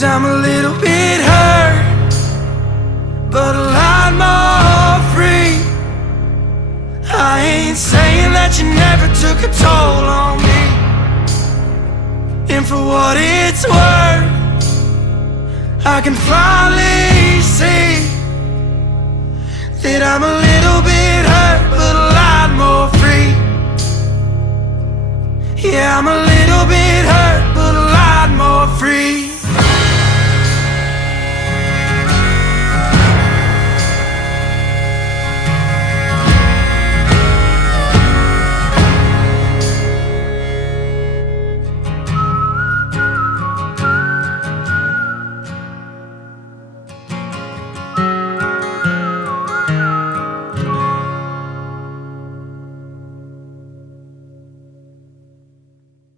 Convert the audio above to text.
I'm a little bit hurt, but a lot more free. I ain't saying that you never took a toll on me, and for what it's worth, I can finally see that I'm a little bit hurt, but a lot more free. Yeah, I'm a little bit